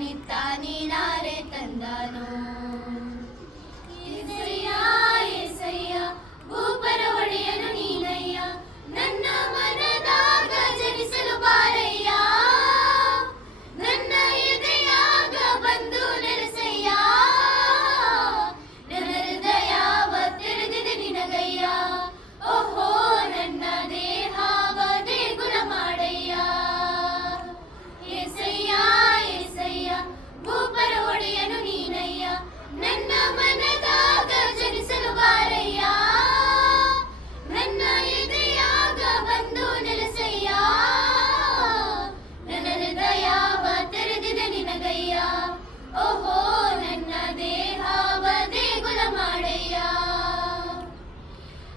ನಿತ್ತ ನೀನಾರೆ ತಂದಾನೋ. ಏಸಯ್ಯ ಏಸಯ್ಯ ಭೂಪರ ಒಡೆಯನು ನೀನಯ್ಯ, ನನ್ನ ಮನದಾಗ ಜನಿಸಲು ಬಾರಯ್ಯ, ನನ್ನ ಎದೆಯಾಗ ಬಂದು ನೆಲೆಸಯ್ಯ, ನನ್ನ ಹೃದಯವ ತೆರೆದಿದೆ ನಿನಗಯ್ಯ, ಓಹೋ ನನ್ನ ದೇಹವ ದೇಗುಲ ಮಾಡಯ್ಯ. ಏಸಯ್ಯ ಏಸಯ್ಯ ಭೂಪರ ಒಡೆಯನು ನೀನಯ್ಯ, ನನ್ನ ಮನದಾಗ ಜನಿಸಲು ಬಾರಯ್ಯ, ನನ್ನ ಎದೆಯಾಗ ಬಂದು ನೆಲೆಸಯ್ಯ, ನನ್ನ ಹೃದಯವ ತೆರೆದಿದೆ ನಿನಗಯ್ಯ, ಓಹೋ ನನ್ನ ದೇಹವ ದೇಗುಲ ಮಾಡಯ್ಯ.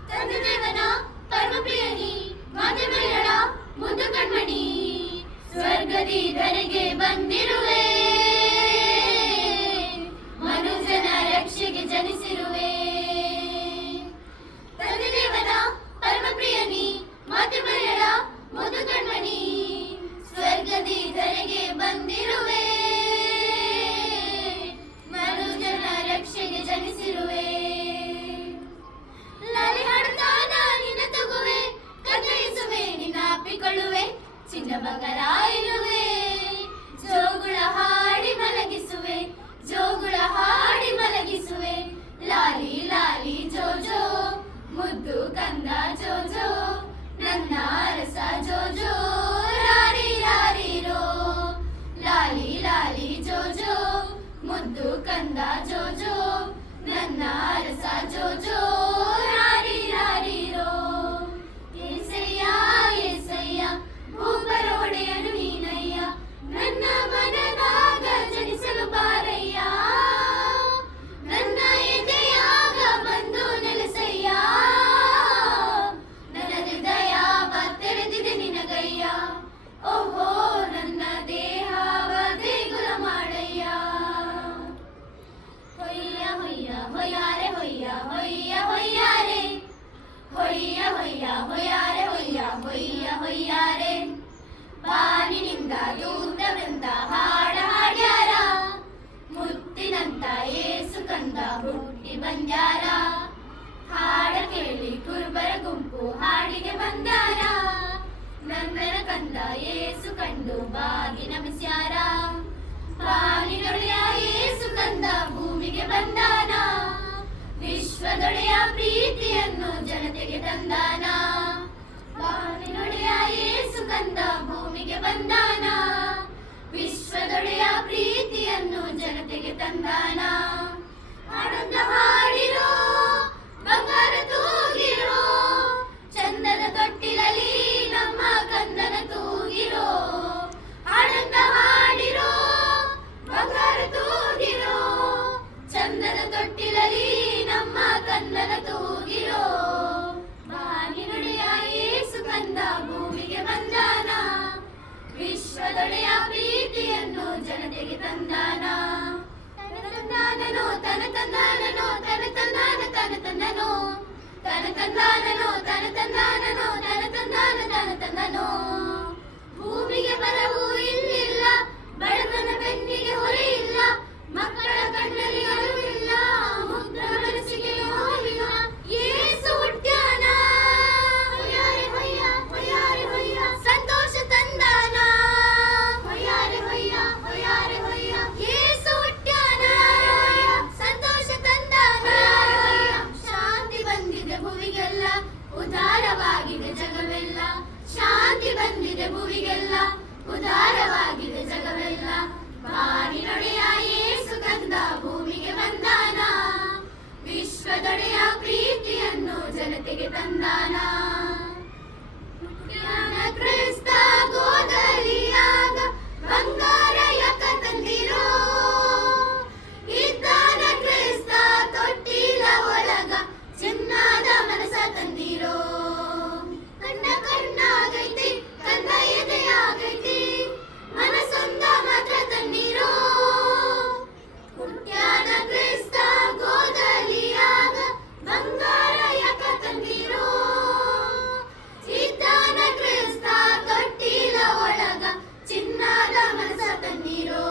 ತಂದೆ ದೇವನ ಪರಮಪ್ರಿಯನಿ ಮಾತೆಮರಿಯಳ ಮುದ್ದು ಕಣ್ಮಣಿ, ಸ್ವರ್ಗದಿ ಧರೆಗೆ ಬಂದಿರುವೆ, ಮನುಜನ ರಕ್ಷೆಗೆ ಜನಿಸಿರುವೆ. ತಂದೆ ದೇವನ ಪರಮಪ್ರಿಯನಿ ಮಾತೆಮರಿಯಳ ಮುದ್ದು ಕಣ್ಮಣಿ, ಸ್ವರ್ಗದಿ ಧರೆಗೆ ಬಂದಿರುವೆ, ಮನುಜನ ರಕ್ಷೆಗೆ ಜನಿಸಿರುವೆ. ಲಾಲಿ ಹಾಡುತ್ತಾನ ನಿನ್ನ ತಗುವೆ, ಕಥಯಿಸುವೆ ನಿನ್ನ ಅಪ್ಪಿಕೊಳ್ಳುವೆ, ಚಿನ್ನ ಬಂಗಾರ ಇರುವೆ, ಜೋಗುಳ ಹಾಡಿ ಮಲಗಿಸುವೆ, ಜೋಗುಳ ಹಾಡಿ ಮಲಗಿಸುವೆ. ಲಾಲಿ ಲಾಲಿ ಜೋ ಜೋ ಮುದ್ದು ಕಂದ ಜೋ ಜೋ, ನನ್ನ ಅರಸ ಜೋ ಜೋ ರಾರಿ ರಾರಿ ರೋ. ಲಾಲಿ ಲಾಲಿ ಜೋ ಜೋ ಮುದ್ದು ಕಂದ ಜೋ ಜೋ, ನನ್ನ ಅರಸ ಜೋ ಜೋ ರಾರಿ ರಾರಿ ರೋ. ಏಸಯ್ಯ ಏಸಯ್ಯ ಭೂಪರ ಒಡೆಯನು ನೀನಯ್ಯ, ನನ್ನ ಮನದಾಗ ಜನಿಸಲು ಬಾರಯ್ಯ, ನನ್ನ ಎದೆಯಾಗ ಬಂದು ನೆಲೆಸಯ್ಯ, ನನ್ನ ಹೃದಯವ ತೆರೆದಿದೆ ನಿನಗಯ್ಯ, ಓಹೋ ನನ್ನ ದೇಹವ ದೇಗುಲ ಮಾಡಯ್ಯ. ಹೊಯ್ಯ ಹೊಯ್ಯ ಹೊಯ್ಯಾರೆ ಹೊಯ್ಯ ಹೊಯ್ಯ ಹೊಯ್ಯಾರೆ, ಹೊಯ್ಯ ಹೊಯ್ಯ ಹೊಯ್ಯಾರೆ ಹೊಯ್ಯ ಹೊಯ್ಯ ಹೊಯ್ಯಾರೆ. ಬಾನಿನಿಂದ ದೂತವೆಂದ ಹಾಡ ಹಾಡ್ಯಾರ, ಮುತ್ತಿನಂತ ಏಸು ಕಂದ ಹುಟ್ಟಿ ಬಂದ್ಯಾರ, ಹಾಡ ಕೇಳಿ ಕುರುಬರ ಗುಂಪು ಹಾಡಿಗೆ ಬಂದ್ಯಾರ, ನಂದನ ಕಂದ ಏಸು ಕಂಡು ಬಾಗಿ ನಮಿಸ್ಯಾರ. ಬಾನಿನೊಡೆಯ ಏಸು ಕಂದ ಭೂಮಿಗೆ ಬಂದಾನ, ವಿಶ್ವದೊಡೆಯ ಪ್ರೀತಿಯನ್ನು ಜನತೆಗೆ ತಂದಾನ. ಬಾನಿನೊಡೆಯ ಏಸು ಕಂದ ಭೂಮಿಗೆ ಬಂದಾನ, ವಿಶ್ವದೊಡೆಯ ಪ್ರೀತಿಯನ್ನು ಜನತೆಗೆ ತಂದಾನ. ಹಾಡೊಂದ ಹಾಡಿರೋ ಬಂಗಾರ ತೂಗಿರೋ, ಚಂದದ ತೊಟ್ಟಿಲಲ್ಲಿ ನಮ್ಮ ಕಂದನ ತೂಗಿರೋ. ಹಾಡೊಂದ ಹಾಡಿರೋ ಬಂಗಾರ ತೂಗಿರೋ, ಚಂದದ ತೊಟ್ಟಿಲಲ್ಲಿ ನಮ್ಮ ಕಂದನ ತೂಗಿರೋ. ಬಾನಿನುಡಿಯ ಏಸು ಕಂದ ಭೂಮಿಗೆ ಬಂದಾನ, ವಿಶ್ವದೊಡೆಯ ಪ್ರೀತಿಯನ್ನು ಜನತೆಗೆ ತಂದಾನ. ತಂದಾನನೋ ತನ ತಂದಾನನೋ ತನ ತಂದಾನ ತನ ತಂದನೋ, ತನ ತಂದಾನನೋ ತನ ತಂದಾನನೋ ತನ ತಂದಾನ ತನ ತಂದನೋ. ಭೂಮಿಗೆ ಬರವು ಇಲ್ಲಿಲ್ಲ, ಬಡವನ ಬೆನ್ನಿಗೆ ಹೊರೆ ಇಲ್ಲ, ಮಕ್ಕಳ ಕಣ್ಣಲ್ಲಿ ಅರಿವಿಲ್ಲ, ಮುಗ್ಧ ಮನಸ್ಸಿಗೆ ನೋವಿಲ್ಲ, ಏಸು ಹುಟ್ಟ್ಯಾನ. ಹೊಯ್ಯಾರೆ ಹೊಯ್ಯ ಹೊಯ್ಯಾರೆ ಹೊಯ್ಯ ಸಂತೋಷ ತಂದಾನ, ಹೊಯ್ಯಾರೆ ಹೊಯ್ಯ ಹೊಯ್ಯಾರೆ ಹೊಯ್ಯ ಏಸು ಹುಟ್ಟ್ಯಾನ, ಸಂತೋಷ ತಂದಾನ. ಶಾಂತಿ ಬಂದಿದೆ ಭುವಿಗೆಲ್ಲ, ಉದಾರವಾಗಿದೆ ಜಗವೆಲ್ಲ, ಶಾಂತಿ ಬಂದಿದೆ ಭುವಿಗೆಲ್ಲ, ಉದಾರವಾಗಿದೆ ಜಗವೆಲ್ಲ. ಬಾನಿನೊಡೆಯ ಏಸು ಕಂದ ಭೂಮಿಗೆ ಬಂದಾನ, ವಿಶ್ವದೊಡೆಯ ಪ್ರೀತಿಯನ್ನು ಜನತೆಗೆ ತಂದಾನ. ಕ್ರಿಸ್ತ ಗೋದಲಿಯಾಗ ಬಂಗಾರ ಯಾಕ ತಂದಿರೋ, ಇದ್ದಾನ ಕ್ರಿಸ್ತ ತೊಟ್ಟಿಲ ಒಳಗ ಚಿನ್ನದ ಮನಸ ತಂದಿರೋ. ಕಣ್ಣ ಕಣ್ಣಾಗೈತಿ ಕಂದ ಎದೆಯಾಗೈತಿ, ಮನಸೊಂದ ಮಾತ್ರ ತಂದಿರೋ. ಹುಟ್ಟ್ಯಾನ ಕ್ರಿಸ್ತ ಗೋದಲಿಯಾಗ ಬಂಗಾರ ಯಾಕ ತಂದಿರೋ, ಇದ್ದಾನ ಕ್ರಿಸ್ತ ತೊಟ್ಟಿಲ ಒಳಗ ಚಿನ್ನದ ಮನಸ ತಂದಿರೋ.